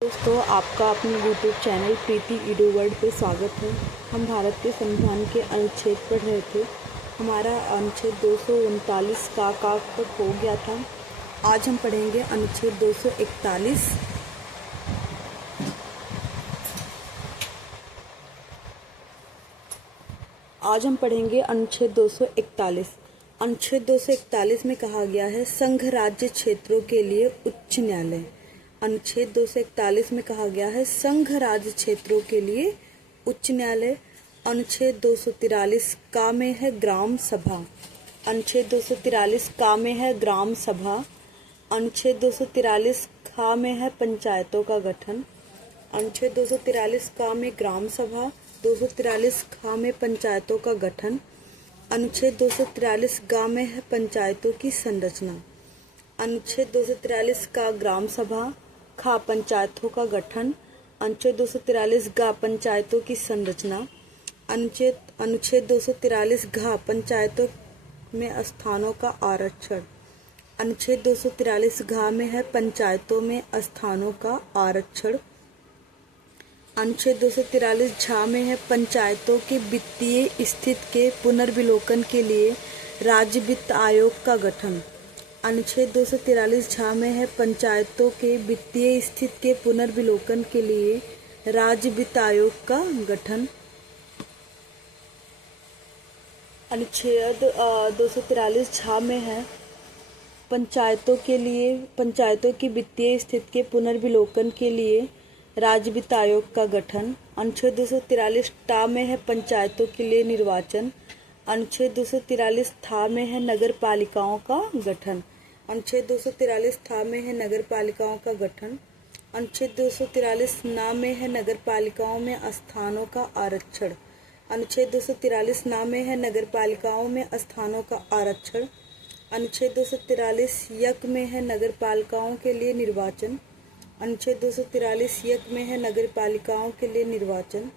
दोस्तों, आपका अपने YouTube चैनल प्रीति ईडू वर्ल्ड पे स्वागत है। हम भारत के संविधान के अनुच्छेद पढ़ रहे थे। हमारा अनुच्छेद 239 का तक हो गया था। आज हम पढ़ेंगे अनुच्छेद 241। आज हम पढ़ेंगे अनुच्छेद 241। अनुच्छेद 241 में कहा गया है संघ राज्य क्षेत्रों के लिए उच्च न्यायालय। अनुच्छेद 241 में कहा गया है संघ राज्य क्षेत्रों के लिए उच्च न्यायालय। अनुच्छेद 243 का में है ग्राम सभा। अनुच्छेद 243 का में है ग्राम सभा। अनुच्छेद 243 खा में है पंचायतों का गठन। अनुच्छेद 243 का में ग्राम सभा, 243 खा में पंचायतों का गठन। अनुच्छेद 243 गा में है पंचायतों की संरचना। अनुच्छेद 243 का ग्राम सभा, खा पंचायतों का गठन। अनुच्छेद 243 गा पंचायतों की संरचना। अनुच्छेद 243 घा पंचायतों में स्थानों का आरक्षण। अनुच्छेद 243 घा में है पंचायतों में स्थानों का आरक्षण। अनुच्छेद 243 झा में है पंचायतों के वित्तीय स्थिति के पुनर्विलोकन के लिए राज्य वित्त आयोग का गठन। अनुच्छेद 243 झा में है पंचायतों के वित्तीय स्थिति के पुनर्विलोकन के लिए राज्य वित्त आयोग का गठन। अनुच्छेद 243 झा में है पंचायतों की वित्तीय स्थिति के पुनर्विलोकन के लिए राज्य वित्त आयोग का गठन। अनुच्छेद 243 टा में है पंचायतों के लिए निर्वाचन। अनुच्छेद 243 था में है नगर पालिकाओं का गठन। अनुच्छेद 243 था में है नगर पालिकाओं का गठन। अनुच्छेद 243 ना में है नगर पालिकाओं में स्थानों का आरक्षण। अनुच्छेद 243 ना में है नगर पालिकाओं में स्थानों का आरक्षण। अनुच्छेद 243 यक में है नगर पालिकाओं के लिए निर्वाचन। अनुच्छेद 243 यक में है नगर पालिकाओं के लिए निर्वाचन।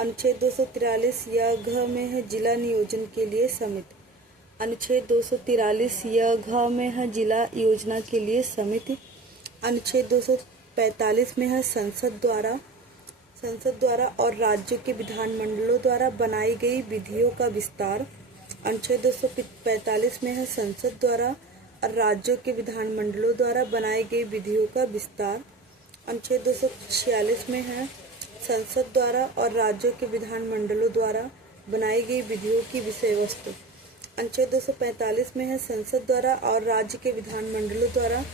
अनुच्छेद 243 य घ में है जिला नियोजन के लिए समिति। अनुच्छेद 243 य घ में है जिला योजना के लिए समिति। अनुच्छेद 245 में है संसद द्वारा और राज्यों के विधानमंडलों द्वारा बनाई गई विधियों का विस्तार। अनुच्छेद 245 में है संसद द्वारा और राज्यों के विधानमंडलों द्वारा बनाई गई विधियों का विस्तार। अनुच्छेद 246 में है संसद द्वारा और राज्यों के विधानमंडलों द्वारा बनाई गई विधियों की विषय वस्तु। अनुच्छेद 245 में है संसद द्वारा और राज्य के विधानमंडलों द्वारा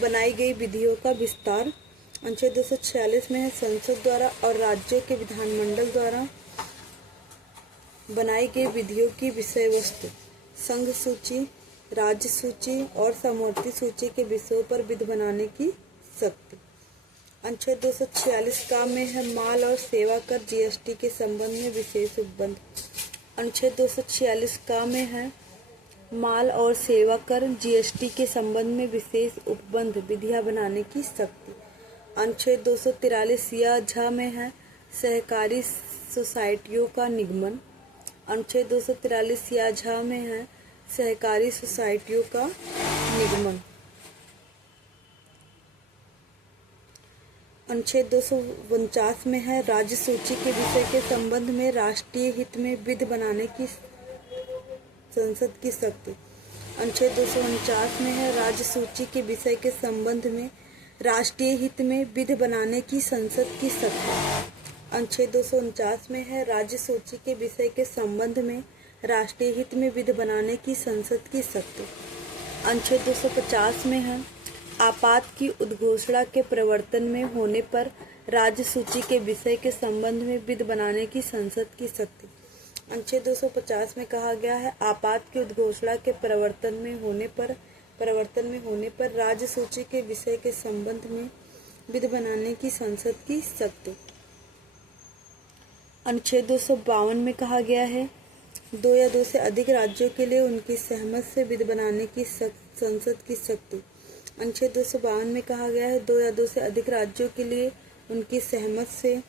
बनाई गई विधियों का विस्तार। अनुच्छेद 246 में है संसद द्वारा और राज्यों के विधानमंडल द्वारा बनाई गई विधियों की विषय वस्तु। संघ सूची, राज्य सूची और समवर्ती सूची के विषयों पर विधि बनाने की शक्ति। अनुच्छेद 246 का में है माल और सेवा कर जीएसटी के संबंध में विशेष उपबंध। अनुच्छेद 246 का में है माल और सेवा कर जीएसटी के संबंध में विशेष उपबंध विधियां बनाने की शक्ति। अनुच्छेद 243 या झ में है सहकारी सोसाइटियों का निगमन। अनुच्छेद 243 या झ में है सहकारी सोसाइटियों का निगमन। अनुच्छेद 249 में है राज्य सूची के विषय के संबंध में राष्ट्रीय हित में विधि बनाने की संसद की शक्ति। अनुच्छेद 249 में है राज्य सूची के विषय के संबंध में राष्ट्रीय हित में विधि बनाने की संसद की शक्ति। अनुच्छेद 249 में है राज्य सूची के विषय के संबंध में राष्ट्रीय हित में विधि बनाने की संसद की शक्ति। अनुच्छेद 250 में है आपात की उद्घोषणा के प्रवर्तन में होने पर राज्य सूची के विषय के संबंध में विधि बनाने की संसद की शक्ति। अनुच्छेद 250 में कहा गया है आपात की उद्घोषणा के प्रवर्तन में होने पर राज्य सूची के विषय के संबंध में विधि बनाने की संसद की शक्ति। अनुच्छेद 252 में कहा गया है 2 या 2 से अधिक राज्यों के लिए उनकी सहमति से विधि बनाने की संसद की शक्ति। अनुच्छेद 252 में कहा गया है 2 या 2 से अधिक राज्यों के लिए उनकी सहमति से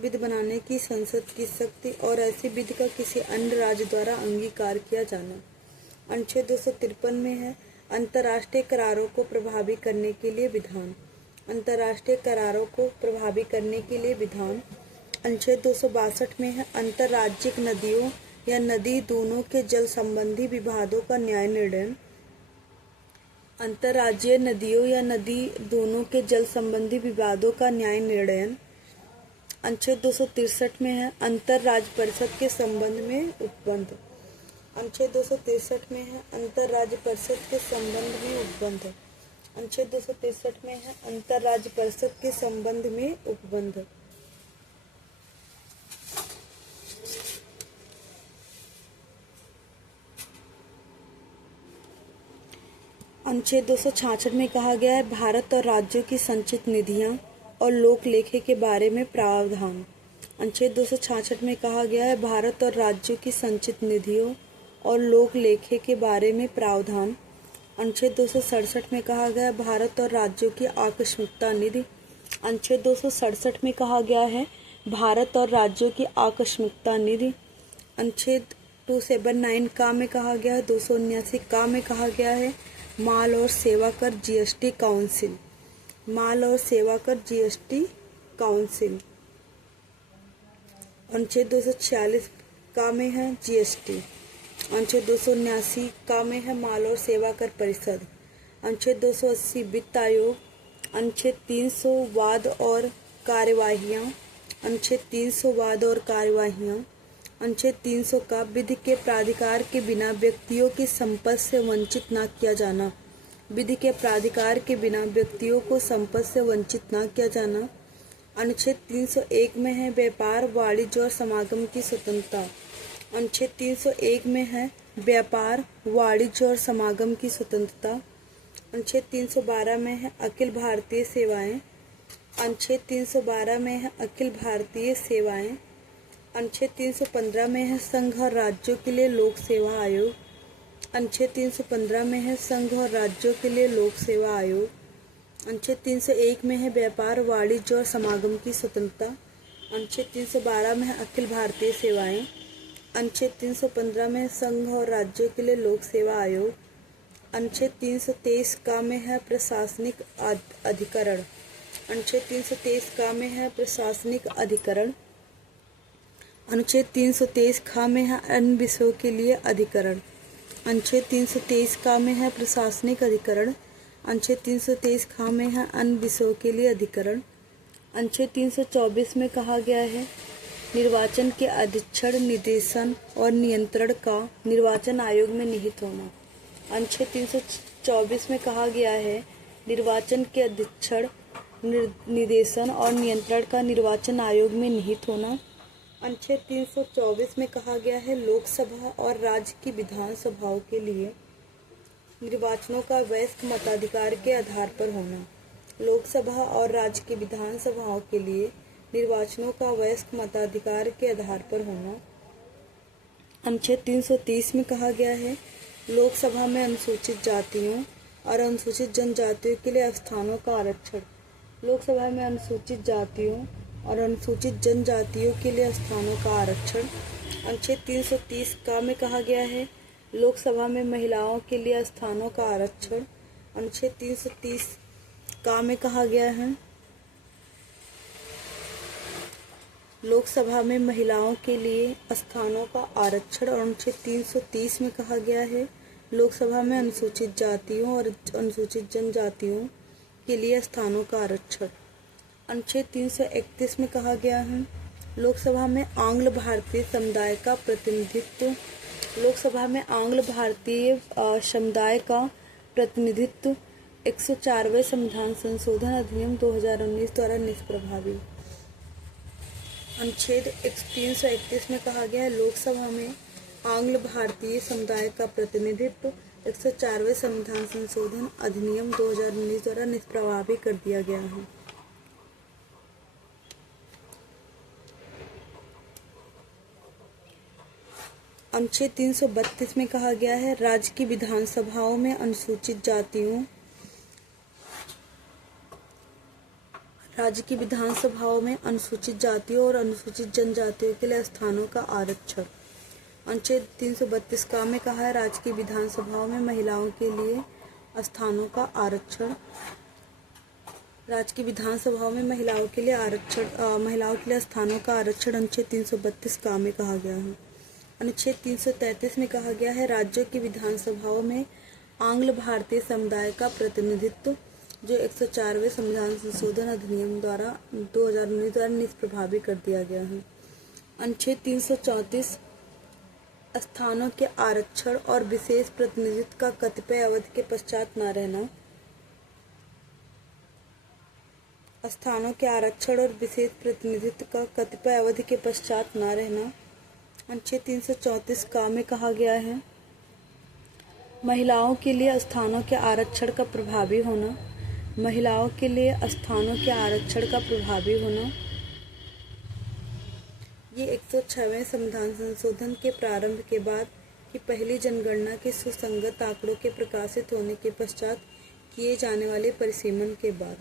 विधि बनाने की संसद की शक्ति और ऐसी विधि का किसी अन्य राज्य द्वारा अंगीकार किया जाना। अनुच्छेद 253 में है अंतर्राष्ट्रीय करारों को प्रभावी करने के लिए विधान। अंतर्राष्ट्रीय करारों को प्रभावी करने के लिए विधान। अनुच्छेद 262 में है अंतर्राज्यिक नदियों या नदी दोनों के जल संबंधी विवादों का न्याय निर्णय। अंतर्राज्यीय नदियों या नदी दोनों के जल संबंधी विवादों का न्याय निर्णय। अनुच्छेद 263 में है अंतर्राज्य परिषद के संबंध में उपबंध। अनुच्छेद 263 में है अंतर्राज्य परिषद के संबंध में उपबंध। अनुच्छेद 263 में है अंतर्राज्य परिषद के संबंध में उपबंध। अनुच्छेद 266 में कहा गया है भारत और राज्यों की संचित निधियां और लोक लेखे के बारे में प्रावधान। अनुच्छेद 266 में कहा गया है भारत और राज्यों की संचित निधियों और लोक लेखे के बारे में प्रावधान। अनुच्छेद 267 में कहा गया है भारत और राज्यों की आकस्मिकता निधि। अनुच्छेद 267 में कहा गया है भारत और राज्यों की आकस्मिकता निधि। अनुच्छेद 279 का में कहा गया है 279 का में कहा गया है माल और सेवा कर जीएसटी काउंसिल। माल और सेवा कर जीएसटी काउंसिल। अनुच्छेद 246 का में है जीएसटी। अनुच्छेद 279 का में है माल और सेवा कर परिषद। अनुच्छेद 280 वित्त आयोग। अनुच्छेद 300 वाद और कार्यवाहियाँ। अनुच्छेद 300 वाद और कार्यवाहियाँ। अनुच्छेद 300 का विधि के प्राधिकार के बिना व्यक्तियों की संपत्ति से वंचित न किया जाना। विधि के प्राधिकार के बिना व्यक्तियों को संपत्ति से वंचित न किया जाना। अनुच्छेद 301 में है व्यापार वाणिज्य और समागम की स्वतंत्रता। अनुच्छेद 301 में है व्यापार वाणिज्य और समागम की स्वतंत्रता। अनुच्छेद 312 में है अखिल भारतीय सेवाएं। अनुच्छेद 312 में है अखिल भारतीय सेवाएं। अनुच्छेद 315 में है संघ और राज्यों के लिए लोक सेवा आयोग। अनुच्छेद 315 में है संघ और राज्यों के लिए लोक सेवा आयोग। अनुच्छेद 301 में है व्यापार वाणिज्य और समागम की स्वतंत्रता। अनुच्छेद 312 में है अखिल भारतीय सेवाएं। अनुच्छेद 315 में है संघ और राज्यों के लिए लोक सेवा आयोग। अनुच्छेद 323 का में है प्रशासनिक अधिकरण। अनुच्छेद 323 का में है प्रशासनिक अधिकरण। अनुच्छेद 323 खा में है अन्य विषयों के लिए अधिकरण। अनुच्छेद 323 का में है प्रशासनिक अधिकरण। अनुच्छेद 323 खा में है अन्य विषयों के लिए अधिकरण। अनुच्छेद 324 में कहा गया है निर्वाचन के अधीक्षण निर्देशन और नियंत्रण का निर्वाचन आयोग में निहित होना। अनुच्छेद 324 में कहा गया है निर्वाचन के अधीक्षण निर्देशन और नियंत्रण का निर्वाचन आयोग में निहित होना। अनुच्छेद 324 में कहा गया है लोकसभा और राज्य की विधानसभाओं के लिए निर्वाचनों का वयस्क मताधिकार के आधार पर होना। लोकसभा और राज्य की विधानसभाओं के लिए निर्वाचनों का वयस्क मताधिकार के आधार पर होना। अनुच्छेद 330 में कहा गया है लोकसभा में अनुसूचित जातियों और अनुसूचित जनजातियों के लिए स्थानों का आरक्षण। लोकसभा में अनुसूचित जातियों और अनुसूचित जनजातियों के लिए स्थानों का आरक्षण। अनुच्छेद 330 का में कहा गया है लोकसभा में महिलाओं के लिए स्थानों का आरक्षण। अनुच्छेद 330 का में कहा गया है लोकसभा में महिलाओं के लिए स्थानों का आरक्षण। और अनुच्छेद 330 में कहा गया है लोकसभा में अनुसूचित जातियों और अनुसूचित जनजातियों के लिए स्थानों का आरक्षण। अनुच्छेद 331 में कहा गया है लोकसभा में आंग्ल भारतीय समुदाय का प्रतिनिधित्व। लोकसभा में आंग्ल भारतीय समुदाय का प्रतिनिधित्व 104वें संविधान संशोधन अधिनियम 2019 द्वारा निष्प्रभावी। अनुच्छेद 331 में कहा गया है लोकसभा में आंग्ल भारतीय समुदाय का प्रतिनिधित्व 104वें संविधान संशोधन अधिनियम 2019 द्वारा निष्प्रभावी कर दिया गया है। अनुच्छेद 332 में कहा गया है राज्य की विधानसभाओं में अनुसूचित जातियों और अनुसूचित जनजातियों के लिए स्थानों का आरक्षण। अनुच्छेद 332 का में कहा है राज्य की विधानसभाओं में महिलाओं के लिए स्थानों का आरक्षण। राज्य की विधानसभाओं में महिलाओं के लिए स्थानों का आरक्षण अनुच्छेद 332 का में कहा गया है। अनुच्छेद 333 में कहा गया है राज्यों की विधानसभाओं में आंग्ल भारतीय समुदाय का प्रतिनिधित्व जो 104वें संविधान संशोधन अधिनियम द्वारा 2019 द्वारा निष्प्रभावी कर दिया गया है। अनुच्छेद 334 स्थानों के आरक्षण और विशेष प्रतिनिधित्व का कतिपय अवधि के पश्चात न रहना। स्थानों के आरक्षण और विशेष प्रतिनिधित्व का कतिपय अवधि के पश्चात न रहना। अनुच्छेद 334 का में कहा गया है महिलाओं के लिए स्थानों के आरक्षण का प्रभावी होना। महिलाओं के लिए स्थानों के आरक्षण का प्रभावी होना ये 106वें संविधान संशोधन के प्रारंभ के बाद की पहली जनगणना के सुसंगत आंकड़ों के प्रकाशित होने के पश्चात किए जाने वाले परिसीमन के बाद।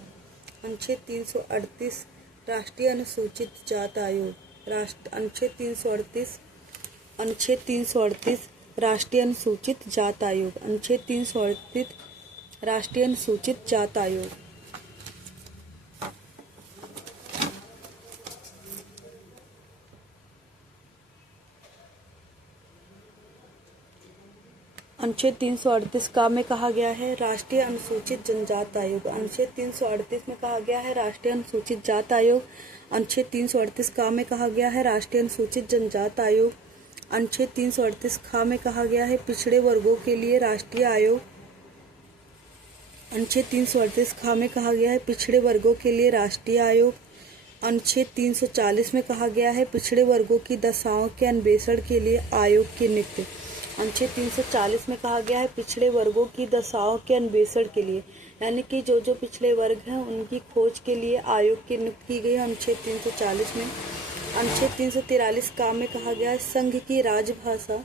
अनुच्छेद 338 राष्ट्रीय अनुसूचित जाति आयोग। अनुच्छेद 338 राष्ट्रीय अनुसूचित जाति आयोग। अनुच्छेद 338 राष्ट्रीय अनुसूचित जाति आयोग। अनुच्छेद 338 का में कहा गया है राष्ट्रीय अनुसूचित जनजाति आयोग। अनुच्छेद 338 में कहा गया है राष्ट्रीय अनुसूचित जाति आयोग। अनुच्छेद 338 का में कहा गया है राष्ट्रीय अनुसूचित जनजाति आयोग। अनुच्छेद 338 खा में कहा गया है पिछड़े वर्गों के लिए राष्ट्रीय आयोग। अनुच्छेद 338 खा में कहा गया है पिछड़े वर्गों के लिए राष्ट्रीय आयोग। अनुच्छेद 340 में कहा गया है पिछड़े वर्गों की दशाओं के अन्वेषण के लिए आयोग की नियुक्ति। अनुच्छेद 340 में कहा गया है पिछड़े वर्गों की दशाओं के अन्वेषण के लिए यानी कि जो पिछड़े वर्ग हैं उनकी खोज के लिए आयोग की नियुक्ति की गई है अनुच्छेद 340 में। अनुच्छेद 343 का में कहा गया है संघ की राजभाषा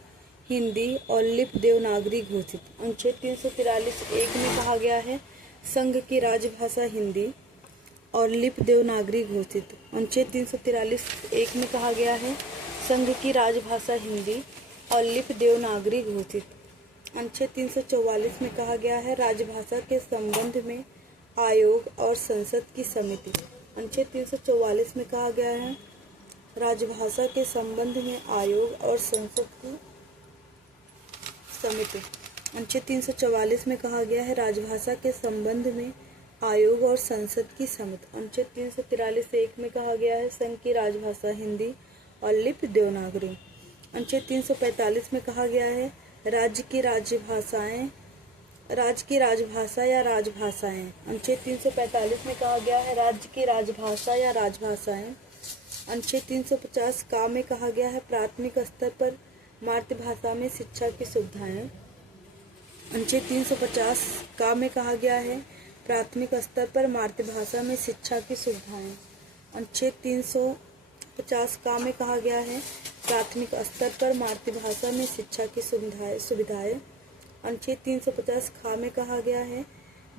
हिंदी और लिपि देवनागरी घोषित। अनुच्छेद 343 1 में कहा गया है संघ की राजभाषा हिंदी और लिपि देवनागरी घोषित। अनुच्छेद 343 1 में कहा गया है संघ की राजभाषा हिंदी और लिपि देवनागरी घोषित। अनुच्छेद 344 में कहा गया है राजभाषा के संबंध में आयोग और संसद की समिति। अनुच्छेद 344 में कहा गया है राजभाषा के संबंध में आयोग और संसद की समिति। अनुच्छेद 344 में कहा गया है राजभाषा के संबंध में आयोग और संसद की समिति। अनुच्छेद 343 1 में कहा गया है संघ की राजभाषा हिंदी और लिपि देवनागरी। अनुच्छेद 345 में कहा गया है राज्य की राजभाषा या राजभाषाएं। अनुच्छेद 345 में कहा गया है राज्य की राजभाषा या राजभाषाएं। अनुच्छेद 350 का में कहा गया है प्राथमिक स्तर पर मातृभाषा में शिक्षा की सुविधाएं। अनुच्छेद 350 का में कहा गया है प्राथमिक स्तर पर मातृभाषा में शिक्षा की सुविधाएं। अनुच्छेद 350 का में कहा गया है प्राथमिक स्तर पर मातृभाषा में शिक्षा की सुविधाएं। अनुच्छेद 350 खा में कहा गया है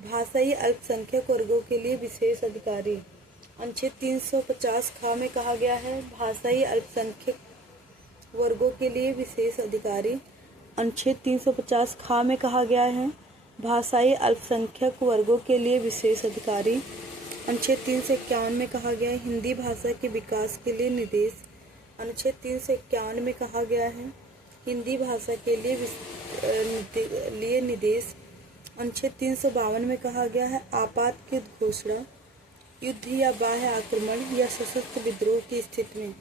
भाषाई अल्पसंख्यक वर्गों के लिए विशेष अधिकारी। अनुच्छेद 350 खा में कहा गया है भाषाई अल्पसंख्यक वर्गों के लिए विशेष अधिकारी। अनुच्छेद 350 खा में कहा गया है भाषाई अल्पसंख्यक वर्गों के लिए विशेष अधिकारी। अनुच्छेद 351 में कहा गया है हिंदी भाषा के विकास के लिए निर्देश। अनुच्छेद 351 में कहा गया है हिंदी भाषा के लिए निर्देश। अनुच्छेद 352 में कहा गया है आपात की घोषणा युद्ध या बाह्य आक्रमण या सशस्त्र विद्रोह की स्थिति में।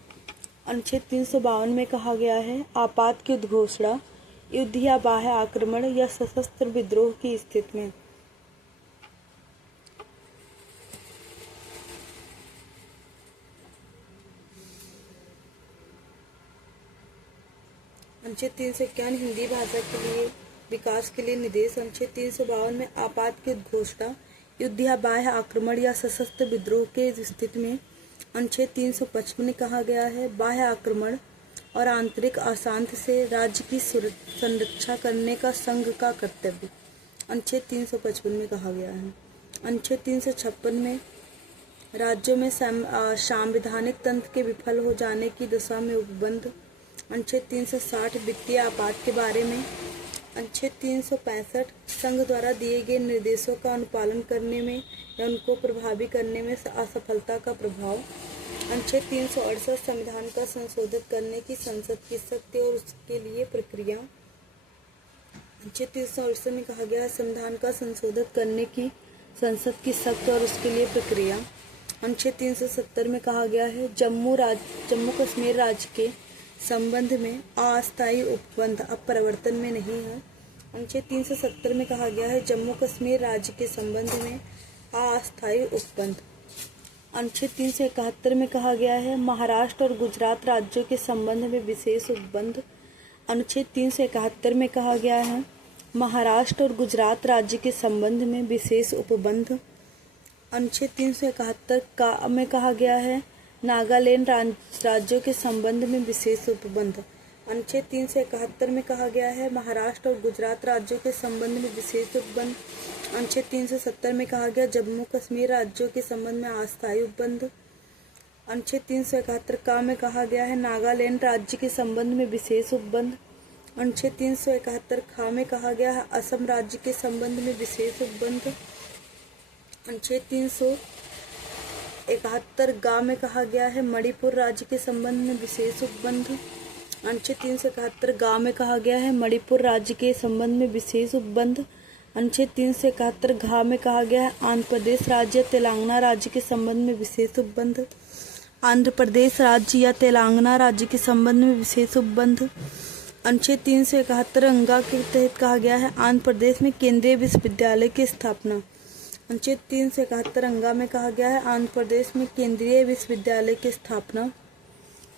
अनुच्छेद 352 में कहा गया है आपात की घोषणा युद्ध या बाह्य आक्रमण या सशस्त्र विद्रोह की स्थिति में। अनुच्छेद 351 हिंदी भाषा के लिए विकास के लिए निर्देश। अनुच्छेद 352 में आपात की घोषणा युद्ध या बाह्य आक्रमण या सशस्त्र विद्रोह के स्थिति में। अनुच्छेद 355 में कहा गया है बाह्य आक्रमण और आंतरिक अशांति से राज्य की संरक्षा करने का संघ का कर्तव्य। अनुच्छेद 355 में कहा गया है। अनुच्छेद 356 में राज्यों में संवैधानिक तंत्र के विफल हो जाने की दशा में उपबंध। अनुच्छेद 360 वित्तीय आपात के बारे में। अनुच्छेद 365 संघ द्वारा दिए गए निर्देशों का अनुपालन करने में या उनको प्रभावी करने में असफलता का प्रभाव। अनुच्छेद 368 संविधान का संशोधित करने की संसद की शक्ति और उसके लिए प्रक्रिया। अनुच्छेद 368 में कहा गया है संविधान का संशोधित करने की संसद की शक्ति और उसके लिए प्रक्रिया। अनुच्छेद 370 में कहा गया है जम्मू कश्मीर राज्य के संबंध में अस्थायी उपबंध अब प्रवर्तन में नहीं है। अनुच्छेद 370 में कहा गया है जम्मू कश्मीर राज्य के संबंध में अस्थायी उपबंध। अनुच्छेद 371 में कहा गया है महाराष्ट्र और गुजरात राज्यों के संबंध में विशेष उपबंध। अनुच्छेद 371 में कहा गया है महाराष्ट्र और गुजरात राज्य के संबंध में विशेष उपबंध। अनुच्छेद 371 में कहा गया है नागालैंड राज्यों के संबंध में विशेष उपबंध। अनुच्छेद 371 में कहा गया है महाराष्ट्र और गुजरात राज्यों के संबंध में विशेष उपबंध। अनुच्छेद 370 में कहा गया जम्मू कश्मीर राज्यों के संबंध में अस्थायी उपबंध। अनुच्छेद 371 का में कहा गया है नागालैंड राज्य के संबंध में विशेष उपबंध। अनुच्छेद 371 खा में कहा गया है असम राज्य के संबंध में विशेष उपबंध। अनुच्छेद 371 गा में कहा गया है मणिपुर राज्य के संबंध में विशेष उपबंध। अनुच्छेद 371 गा में कहा गया है मणिपुर राज्य के संबंध में विशेष उपबंध। अनुच्छेद 371 घा में कहा गया है आंध्र प्रदेश राज्य या तेलंगाना राज्य के संबंध में विशेष उपबंध। आंध्र प्रदेश राज्य या तेलंगाना राज्य के संबंध में विशेष उपबंध। अनुच्छेद 371 अंगा के तहत कहा गया है आंध्र प्रदेश में केंद्रीय विश्वविद्यालय की स्थापना। अनुच्छेद 371 अंगा में कहा गया है आंध्र प्रदेश में केंद्रीय विश्वविद्यालय की स्थापना।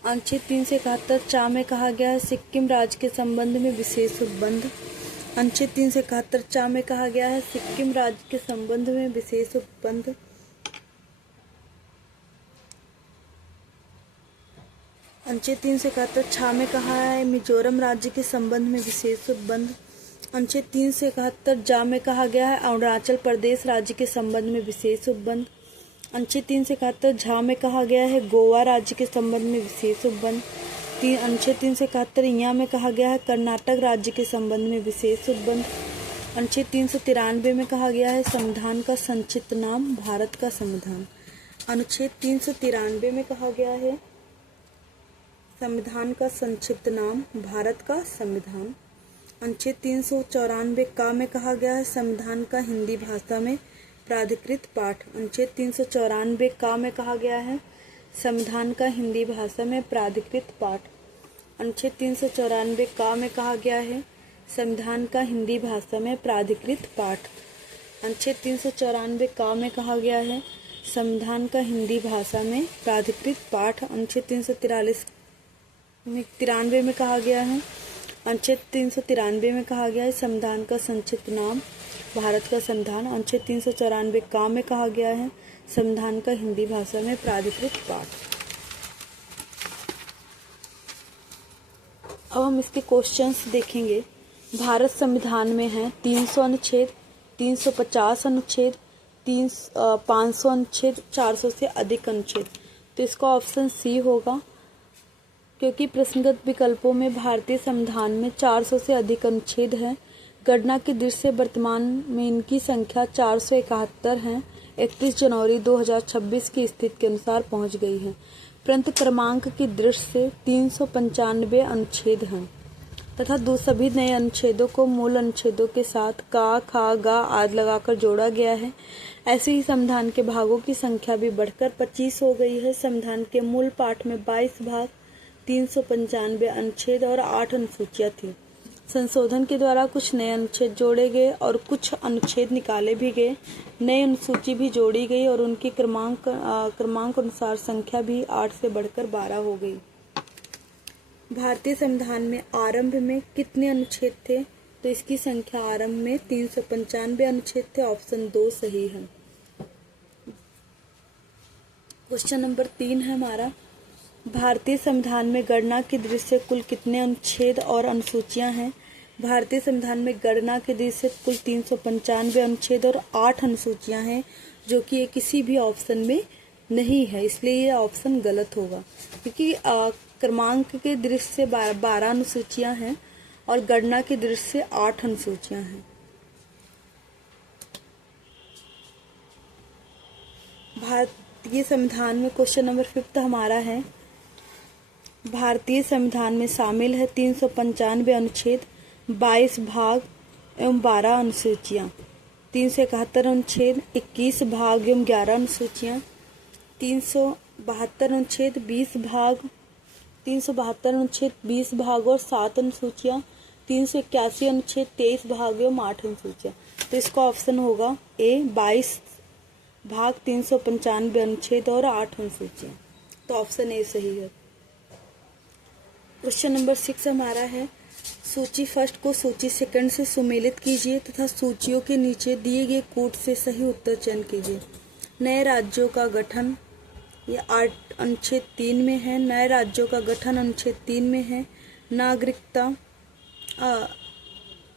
अनुच्छेद 371 चा में कहा गया है सिक्किम राज्य के संबंध में विशेष उपबंध। अनुच्छेद 371 चा में कहा गया है सिक्किम राज्य के संबंध में विशेष उपबंध। अनुच्छेद 371 छा में कहा है मिजोरम राज्य के संबंध में विशेष उपबंध। अनुच्छेद 371 जा में कहा गया है अरुणाचल प्रदेश राज्य के संबंध में विशेष उपबंध। अनुच्छेद 371 झा में कहा गया है गोवा राज्य के संबंध में विशेष उपबंध। अनुच्छेद 371 इया में कहा गया है कर्नाटक राज्य के संबंध में विशेष उपबंध। अनुच्छेद 393 में कहा गया है संविधान का संक्षिप्त नाम भारत का संविधान। अनुच्छेद 393 में कहा गया है संविधान का संक्षिप्त नाम भारत का संविधान। अनुच्छेद 394 का में कहा गया है संविधान का हिंदी भाषा में प्राधिकृत पाठ। अनुच्छेद 394 का में कहा गया है संविधान का हिंदी भाषा में प्राधिकृत पाठ। अनुच्छेद 394 का में कहा गया है संविधान का हिंदी भाषा में प्राधिकृत पाठ। अनुच्छेद 394 का में कहा गया है संविधान का हिंदी भाषा में प्राधिकृत पाठ। अनुच्छेद 393 में कहा गया है अनुच्छेद 393 में कहा गया है संविधान का संक्षिप्त नाम भारत का संविधान। अनुच्छेद 394 का में कहा गया है संविधान का हिंदी भाषा में प्राधिकृत पाठ। अब हम इसके क्वेश्चंस देखेंगे। भारत संविधान में है 300 अनुच्छेद, 350 अनुच्छेद, 500 अनुच्छेद, 400 से अधिक अनुच्छेद। तो इसका ऑप्शन सी होगा, क्योंकि प्रश्नगत विकल्पों में भारतीय संविधान में 400 से अधिक अनुच्छेद हैं। गणना की दृष्टि से वर्तमान में इनकी संख्या 471 है। 31 जनवरी 2026 की स्थिति के अनुसार पहुंच गई है, परंतु क्रमांक की दृष्टि से 395 अनुच्छेद हैं तथा सभी नए अनुच्छेदों को मूल अनुच्छेदों के साथ का, खा, गा आदि लगाकर जोड़ा गया है। ऐसे ही संविधान के भागों की संख्या भी बढ़कर 25 हो गई है। संविधान के मूल पाठ में 22 भाग, 395 अनुच्छेद और 8 अनुसूचियां थी। संशोधन के द्वारा कुछ नए अनुच्छेद जोड़े गए और कुछ अनुच्छेद निकाले भी गए। नई अनुसूची भी जोड़ी गई और उनकी क्रमांक अनुसार संख्या भी 8 से बढ़कर 12 हो गई। भारतीय संविधान में आरंभ में कितने अनुच्छेद थे? तो इसकी संख्या आरंभ में 395 अनुच्छेद थे। ऑप्शन 2 सही है। क्वेश्चन नंबर 3 है हमारा, भारतीय संविधान में गणना की दृष्टि से कुल कितने अनुच्छेद और अनुसूचियां हैं? भारतीय संविधान में गणना की दृष्टि से कुल 395 अनुच्छेद और 8 अनुसूचियां हैं, जो कि ये किसी भी ऑप्शन में नहीं है, इसलिए ये ऑप्शन गलत होगा। क्योंकि क्रमांक के दृष्टि से 12 अनुसूचियां हैं और गणना की दृष्टि से 8 अनुसूचियां हैं। भारतीय संविधान में क्वेश्चन नंबर 5 हमारा है, भारतीय संविधान में शामिल है 395 अनुच्छेद, 22 भाग एवं 12 अनुसूचियां, 371 अनुच्छेद, 21 भाग एवं 11 अनुसूचियां, 372 अनुच्छेद 20 भाग, 372 अनुच्छेद 20 भाग और 7 अनुसूचियां, 381 अनुच्छेद 23 भाग एवं 8 अनुसूचियां। तो इसका ऑप्शन होगा ए 22 भाग, 395 अनुच्छेद और 8 अनुसूचियां। तो ऑप्शन ए सही है। क्वेश्चन नंबर 6 हमारा है, सूची फर्स्ट को सूची सेकंड से सुमेलित कीजिए तथा सूचियों के नीचे दिए गए कोड से सही उत्तर चयन कीजिए। नए राज्यों का गठन, ये अनुच्छेद 3 में है। नए राज्यों का गठन अनुच्छेद 3 में है।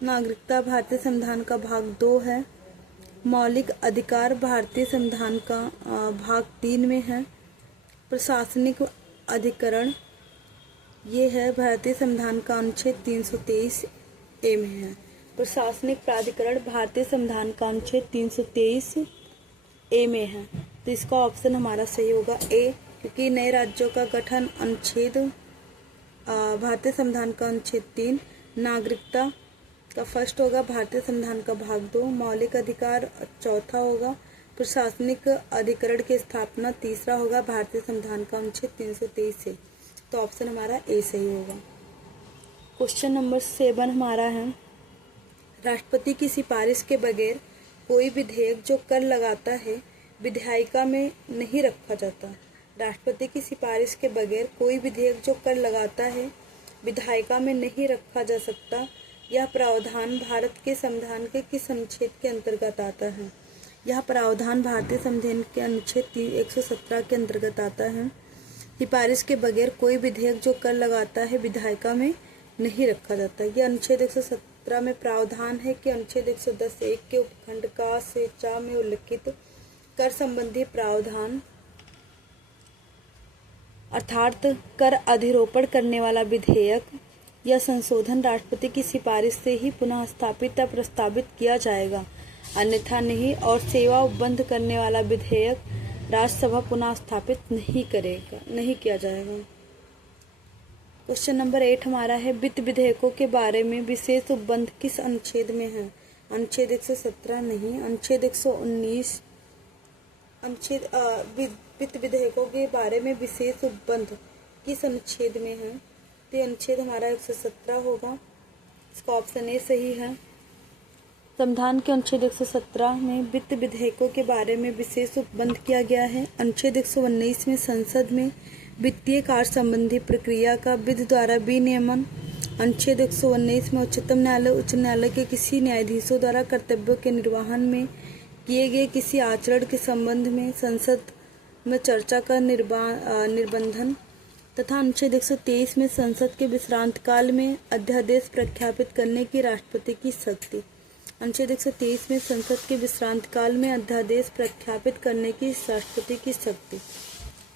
नागरिकता भारतीय संविधान का भाग 2 है। मौलिक अधिकार भारतीय संविधान का भाग 3 में है। प्रशासनिक अधिकरण ये है भारतीय संविधान का अनुच्छेद 323 ए में है। प्रशासनिक प्राधिकरण भारतीय संविधान का अनुच्छेद 323 ए में है। तो इसका ऑप्शन हमारा सही होगा ए, क्योंकि नए राज्यों का गठन अनुच्छेद भारतीय संविधान का अनुच्छेद 3, नागरिकता का फर्स्ट होगा भारतीय संविधान का भाग 2, मौलिक अधिकार चौथा होगा, प्रशासनिक अधिकरण की स्थापना तीसरा होगा भारतीय संविधान का अनुच्छेद 323 से। तो ऑप्शन हमारा ए सही होगा। क्वेश्चन नंबर 7 हमारा है, राष्ट्रपति की सिफारिश के बगैर कोई विधेयक जो कर लगाता है विधायिका में नहीं रखा जाता। राष्ट्रपति की सिफारिश के बगैर कोई विधेयक जो कर लगाता है विधायिका में नहीं रखा जा सकता। यह प्रावधान भारत के संविधान के किस अनुच्छेद के अंतर्गत आता है? यह प्रावधान भारतीय संविधान के अनुच्छेद 117 के अंतर्गत आता है। सिफारिश के बगैर कोई विधेयक जो कर लगाता है विधायिका में नहीं रखा जाता। यह अनुच्छेद 117 में प्रावधान है कि अनुच्छेद 110(1) के उपखंड का से 4 में उल्लिखित कर संबंधी प्रावधान अर्थात कर अधिरोपण करने वाला विधेयक या संशोधन राष्ट्रपति की सिफारिश से ही पुनः स्थापित या प्रस्तावित किया जाएगा, अन्यथा नहीं। और सेवा उपबंध करने वाला विधेयक राज्यसभा पुनः स्थापित नहीं किया जाएगा। क्वेश्चन नंबर 8 हमारा है, वित्त विधेयकों के बारे में विशेष उपबंध किस अनुच्छेद में है? अनुच्छेद 117 नहीं, अनुच्छेद 119। अनुच्छेद वित्त विधेयकों के बारे में विशेष उपबंध किस अनुच्छेद में है? तो अनुच्छेद हमारा 117 होगा। इसका ऑप्शन ए सही है। संविधान के अनुच्छेद 117 में वित्त विधेयकों के बारे में विशेष उपबंध किया गया है। अनुच्छेद 119 में संसद में वित्तीय कार्य संबंधी प्रक्रिया का विधि द्वारा विनियमन। अनुच्छेद 119 में उच्चतम न्यायालय उच्च न्यायालय के किसी न्यायाधीशों द्वारा कर्तव्यों के निर्वहन में किए गए किसी आचरण के संबंध में संसद में चर्चा का निर्बंधन। तथा अनुच्छेद 123 में संसद के विश्रांत काल में अध्यादेश प्रख्यापित करने की राष्ट्रपति की शक्ति। अनुच्छेद 123 में संसद के विश्रांत काल में अध्यादेश प्रख्यापित करने की राष्ट्रपति की शक्ति।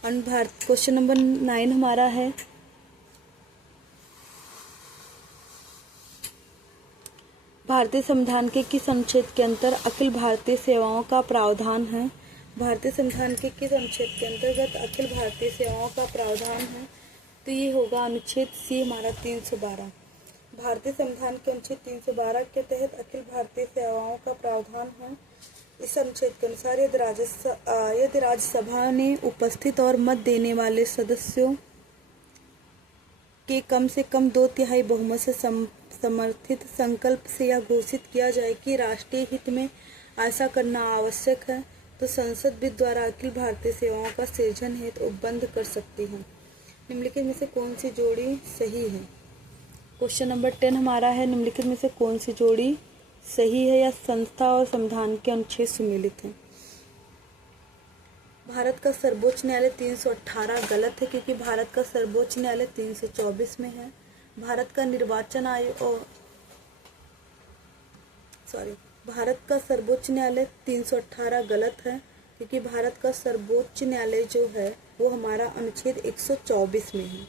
क्वेश्चन नंबर 9 हमारा है, भारतीय संविधान के किस अनुच्छेद के अंतर अखिल भारतीय सेवाओं का प्रावधान है? भारतीय संविधान के किस अनुच्छेद के अंतर्गत अखिल भारतीय सेवाओं का प्रावधान है? तो ये होगा अनुच्छेद सी हमारा 312। भारतीय संविधान के अनुच्छेद 312 के तहत अखिल भारतीय सेवाओं का प्रावधान है। इस अनुच्छेद के अनुसार यदि राज्यसभा ने उपस्थित और मत देने वाले सदस्यों के कम से कम 2/3 बहुमत से समर्थित संकल्प से यह घोषित किया जाए कि राष्ट्रीय हित में ऐसा करना आवश्यक है, तो संसद विधि द्वारा अखिल भारतीय सेवाओं का सृजन हेतु उपबंध कर सकती है। निम्नलिखित में से कौन सी जोड़ी सही है? क्वेश्चन नंबर 10 हमारा है, निम्नलिखित में से कौन सी जोड़ी सही है या संस्था और संविधान के अनुच्छेद सुमेलित है? भारत का सर्वोच्च न्यायालय 318 गलत है, क्योंकि भारत का सर्वोच्च न्यायालय 324 में है। भारत का निर्वाचन आयोग भारत का सर्वोच्च न्यायालय 318 गलत है, क्योंकि भारत का सर्वोच्च न्यायालय जो है वो हमारा अनुच्छेद 124 में है।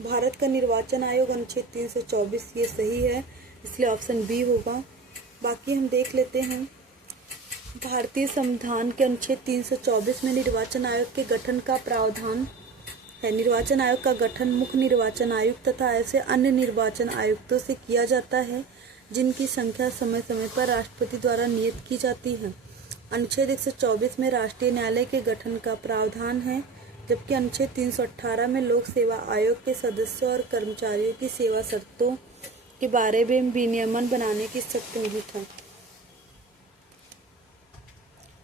भारत का निर्वाचन आयोग अनुच्छेद 324, ये सही है, इसलिए ऑप्शन बी होगा। बाकी हम देख लेते हैं। भारतीय संविधान के अनुच्छेद 324 में निर्वाचन आयोग के गठन का प्रावधान है। निर्वाचन आयोग का गठन मुख्य निर्वाचन आयुक्त तथा ऐसे अन्य निर्वाचन आयुक्तों से किया जाता है जिनकी संख्या समय समय पर राष्ट्रपति द्वारा नियत की जाती है। अनुच्छेद 124 में राष्ट्रीय न्यायालय के गठन का प्रावधान है, जबकि अनुच्छेद 318 में लोक सेवा आयोग के सदस्यों और कर्मचारियों की सेवा शर्तों के बारे में विनियमन बनाने की शक्ति नहीं था।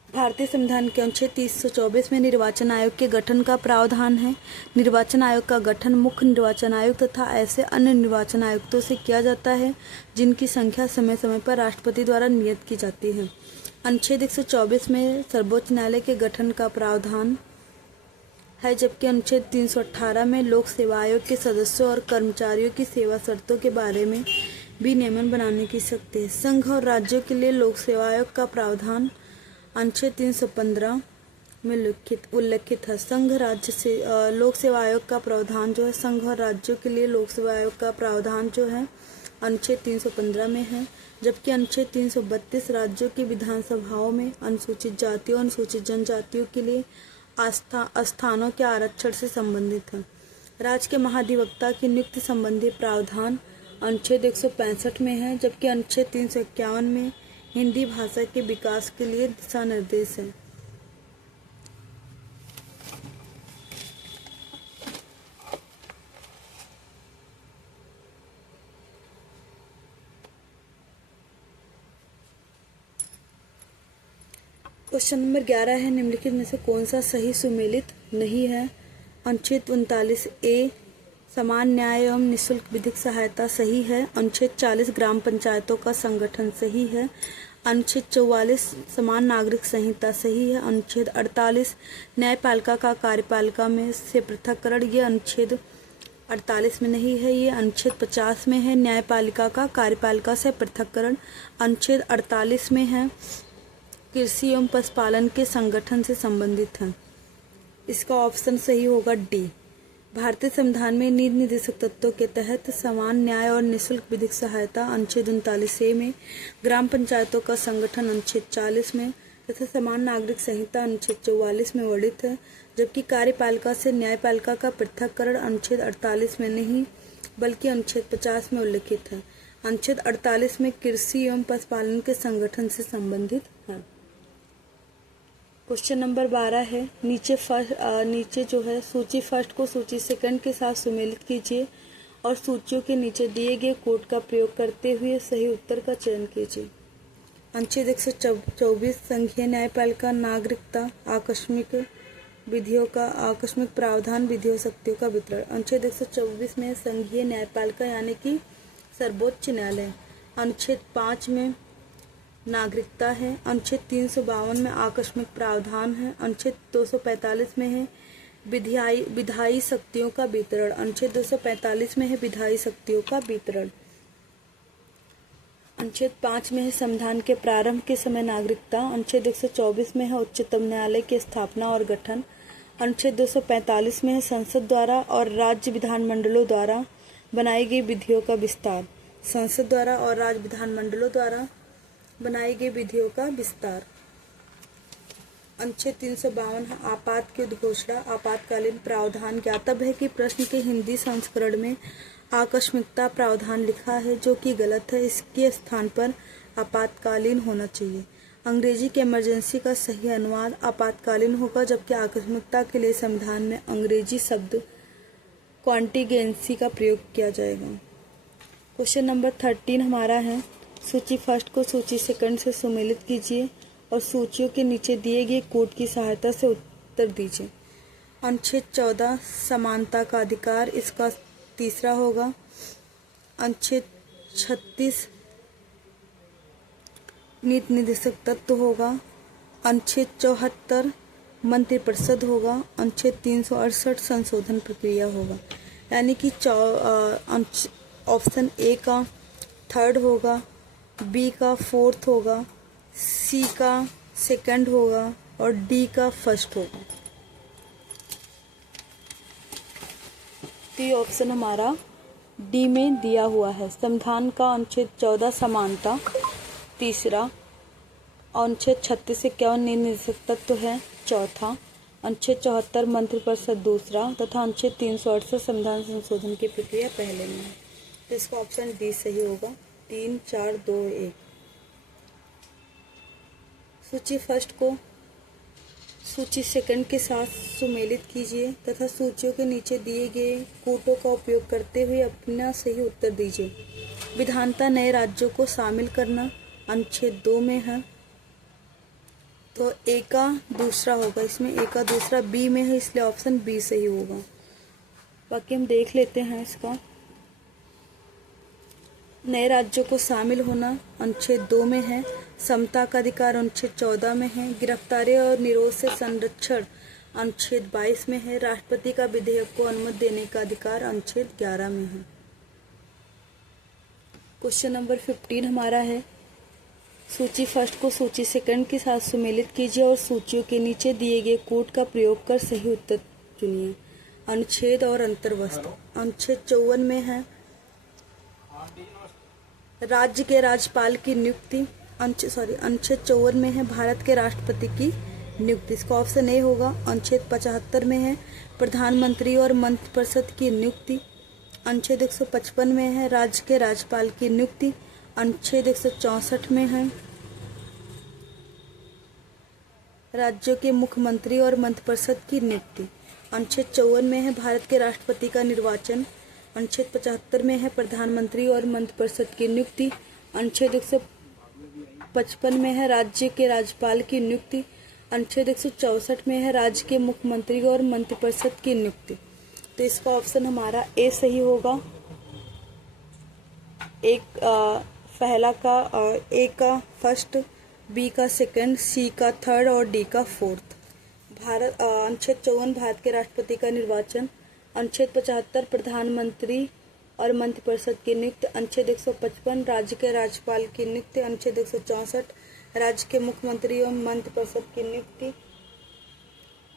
भारतीय संविधान के अनुच्छेद 324 में निर्वाचन आयोग के गठन का प्रावधान है। निर्वाचन आयोग का गठन मुख्य निर्वाचन आयुक्त तथा ऐसे अन्य निर्वाचन आयुक्तों से किया जाता है जिनकी संख्या समय समय पर राष्ट्रपति द्वारा नियत की जाती है। अनुच्छेद 124 में सर्वोच्च न्यायालय के गठन का प्रावधान है, जबकि अनुच्छेद 318 में लोक सेवा आयोग के सदस्यों और कर्मचारियों की सेवा शर्तों के बारे में भी नियमन बनाने की शक्ति है। संघ और राज्यों के लिए लोक सेवा आयोग का प्रावधान अनुच्छेद 315 में उल्लेखित है। संघ राज्य से लोक सेवा आयोग का प्रावधान जो है, संघ और राज्यों के लिए लोक सेवा आयोग का प्रावधान जो है अनुच्छेद 315 में है, जबकि अनुच्छेद 332 राज्यों की विधानसभाओं में अनुसूचित जातियों अनुसूचित जनजातियों के लिए स्थानों के आरक्षण से संबंधित है। राज्य के महाधिवक्ता की नियुक्ति संबंधी प्रावधान अनुच्छेद 165 में है, जबकि अनुच्छेद 351 में हिंदी भाषा के विकास के लिए दिशा निर्देश है। क्वेश्चन नंबर 11 है, निम्नलिखित में से कौन सा सही सुमेलित नहीं है। अनुच्छेद 39A समान न्याय एवं निःशुल्क विधिक सहायता सही है। अनुच्छेद 40 ग्राम पंचायतों का संगठन सही है। अनुच्छेद 44 समान नागरिक संहिता सही है। अनुच्छेद 48 न्यायपालिका का कार्यपालिका में से पृथक्करण, ये अनुच्छेद 48 में नहीं है, ये अनुच्छेद 50 में है। न्यायपालिका का कार्यपालिका से पृथक्करण अनुच्छेद 48 में है। कृषि एवं पशुपालन के संगठन से संबंधित है। इसका ऑप्शन सही होगा डी। भारतीय संविधान में नीति निर्देशक तत्वों के तहत समान न्याय और निःशुल्क विधिक सहायता अनुच्छेद 39A में, ग्राम पंचायतों का संगठन अनुच्छेद 40 में तथा समान नागरिक संहिता अनुच्छेद 44 में वर्णित है, जबकि कार्यपालिका से न्यायपालिका का पृथक्करण अनुच्छेद 48 में नहीं बल्कि अनुच्छेद 50 में उल्लिखित है। अनुच्छेद 48 में कृषि एवं पशुपालन के संगठन से संबंधित है। क्वेश्चन नंबर 12 है, नीचे जो है सूची फर्स्ट को सूची सेकंड के साथ सुमेलित कीजिए और सूचियों के नीचे दिए गए कोड का प्रयोग करते हुए सही उत्तर का चयन कीजिए। अनुच्छेद 124 संघीय न्यायपालिका नागरिकता आकस्मिक विधियों का आकस्मिक प्रावधान विधियों शक्तियों का वितरण। अनुच्छेद 124 में संघीय न्यायपालिका यानी कि सर्वोच्च न्यायालय। अनुच्छेद 5 में नागरिकता है। अनुच्छेद 352 में आकस्मिक प्रावधान है। अनुच्छेद 245 में है विधायी शक्तियों का वितरण। अनुच्छेद 245 में है विधायी शक्तियों का वितरण। अनुच्छेद 5 में है संविधान के प्रारंभ के समय नागरिकता। अनुच्छेद 124 में है उच्चतम न्यायालय की स्थापना और गठन। अनुच्छेद 245 में है संसद द्वारा और राज्य विधानमंडलों द्वारा बनाई गई विधियों का विस्तार। संसद द्वारा और राज्य विधानमंडलों द्वारा बनाई गई विधियों का विस्तार। अनुच्छेद 352 आपात की घोषणा आपातकालीन प्रावधान। ज्ञातव्य है कि प्रश्न के हिंदी संस्करण में आकस्मिकता प्रावधान लिखा है, जो कि गलत है। इसके स्थान पर आपातकालीन होना चाहिए। अंग्रेजी के इमरजेंसी का सही अनुवाद आपातकालीन होगा, जबकि आकस्मिकता के लिए संविधान में अंग्रेजी शब्द कॉन्टिजेंसी का प्रयोग किया जाएगा। क्वेश्चन नंबर 13 हमारा है, सूची फर्स्ट को सूची सेकंड से सुमेलित कीजिए और सूचियों के नीचे दिए गए कोड की सहायता से उत्तर दीजिए। अनुच्छेद 14 समानता का अधिकार, इसका तीसरा होगा। अनुच्छेद 36 नीति निर्देशक तत्व होगा। अनुच्छेद 74 मंत्रिपरिषद होगा। अनुच्छेद 368 संशोधन प्रक्रिया होगा। यानी कि ऑप्शन ए का थर्ड होगा, बी का फोर्थ होगा, सी का सेकंड होगा और डी का फर्स्ट होगा। तो ये ऑप्शन हमारा डी में दिया हुआ है। संविधान का अनुच्छेद 14 समानता तीसरा, अनुच्छेद 36 से 51 निःनिर्देशक तत्व है चौथा, अनुच्छेद 74 मंत्रिपरिषद दूसरा तथा अनुच्छेद 368 संविधान संशोधन की प्रक्रिया पहले में है। तो इसका ऑप्शन डी सही होगा। 3 4 2 1। सूची फर्स्ट को सूची सेकंड के साथ सुमेलित कीजिए तथा सूचियों के नीचे दिए गए कूटों का उपयोग करते हुए अपना सही उत्तर दीजिए। विधानता नए राज्यों को शामिल करना अनुच्छेद 2 में है, तो ए का दूसरा होगा। इसमें ए का दूसरा बी में है, इसलिए ऑप्शन बी सही होगा। बाकी हम देख लेते हैं इसका। नए राज्यों को शामिल होना अनुच्छेद 2 में है, समता का अधिकार अनुच्छेद 14 में है, गिरफ्तारी और निरोध से संरक्षण अनुच्छेद 22 में है, राष्ट्रपति का विधेयक को अनुमति देने का अधिकार अनुच्छेद 11 में है। क्वेश्चन नंबर 15 हमारा है, सूची फर्स्ट को सूची सेकंड के साथ सुमेलित कीजिए और सूचियों के नीचे दिए गए कोड का प्रयोग कर सही उत्तर चुनिए। अनुच्छेद और अंतर्वस्त्र अनुच्छेद 54 में है, राज्य के राज्यपाल की नियुक्ति अनुच्छेद 54 में है, भारत के राष्ट्रपति की नियुक्ति। इसका ऑप्शन ए होगा। अनुच्छेद 75 में है, प्रधानमंत्री और मंत्रिपरिषद की नियुक्ति। अनुच्छेद 155 में है, राज्य के राज्यपाल की नियुक्ति। अनुच्छेद 164 में है, राज्यों के मुख्यमंत्री और मंत्रिपरिषद की नियुक्ति। अनुच्छेद 54 में है, भारत के राष्ट्रपति का निर्वाचन। अनुच्छेद 75 में है, प्रधानमंत्री और मंत्रिपरिषद की नियुक्ति। अनुच्छेद 155 में है, राज्य के राज्यपाल की नियुक्ति। अनुच्छेद 164 में है, राज्य के मुख्यमंत्री और मंत्रिपरिषद की नियुक्ति। तो इसका ऑप्शन हमारा ए सही होगा। एक पहला का ए का फर्स्ट, बी का सेकंड, सी का थर्ड और डी का फोर्थ। अनुच्छेद 54 भारत के राष्ट्रपति का निर्वाचन। अनुच्छेद 75 प्रधानमंत्री और मंत्रिपरिषद की नियुक्ति। अनुच्छेद 155 राज्य के राज्यपाल की नियुक्ति। अनुच्छेद 164 राज्य के मुख्यमंत्री और मंत्रिपरिषद की नियुक्ति।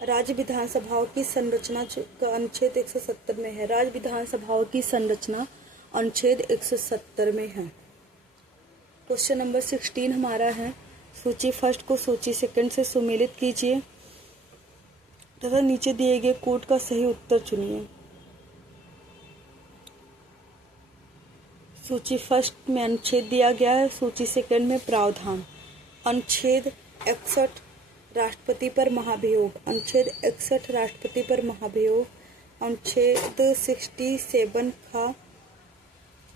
राज्य विधानसभाओं की संरचना अनुच्छेद 170 में है, राज्य विधानसभाओं की संरचना अनुच्छेद 170 में है। क्वेश्चन नंबर 16 हमारा है, सूची फर्स्ट को सूची सेकंड से सुमेलित कीजिए तथा नीचे दिए गए कोड का सही उत्तर चुनिए। सूची फर्स्ट में अनुच्छेद दिया गया है, सूची सेकंड में प्रावधान। अनुच्छेद 61 राष्ट्रपति पर महाभियोग। अनुच्छेद 61 राष्ट्रपति पर महाभियोग। अनुच्छेद 67 का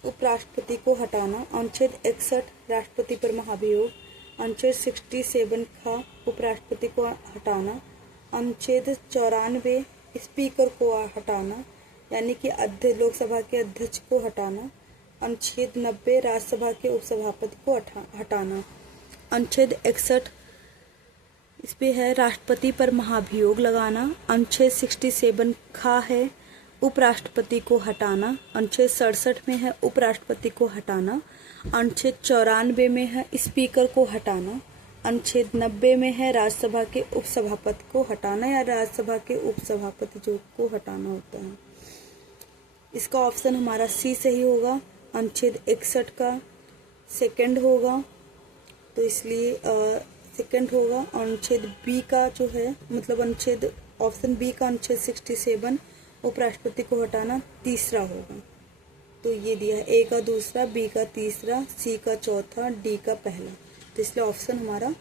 उपराष्ट्रपति को हटाना। अनुच्छेद 61 राष्ट्रपति पर महाभियोग। अनुच्छेद 67 का उपराष्ट्रपति को हटाना। अनुच्छेद 94 स्पीकर को हटाना, यानी कि लोकसभा के अध्यक्ष को हटाना। अनुच्छेद 90 राज्यसभा के उपसभापति को हटाना। अनुच्छेद 61 इस पे है राष्ट्रपति पर महाभियोग लगाना। अनुच्छेद 67 खा है उपराष्ट्रपति को हटाना। अनुच्छेद 67 में है उपराष्ट्रपति को हटाना। अनुच्छेद 94 में है स्पीकर को हटाना। अनुच्छेद 90 में है राज्यसभा के उपसभापति को हटाना या राज्यसभा के उपसभापति जो को हटाना होता है। इसका ऑप्शन हमारा सी सही होगा। अनुच्छेद 61 का सेकंड होगा, तो इसलिए सेकंड होगा। अनुच्छेद बी का जो है मतलब अनुच्छेद ऑप्शन बी का अनुच्छेद 67 उपराष्ट्रपति को हटाना तीसरा होगा। तो ये दिया है, ए का दूसरा, बी का तीसरा, सी का चौथा, डी का पहला। तो इसलिए ऑप्शन हमारा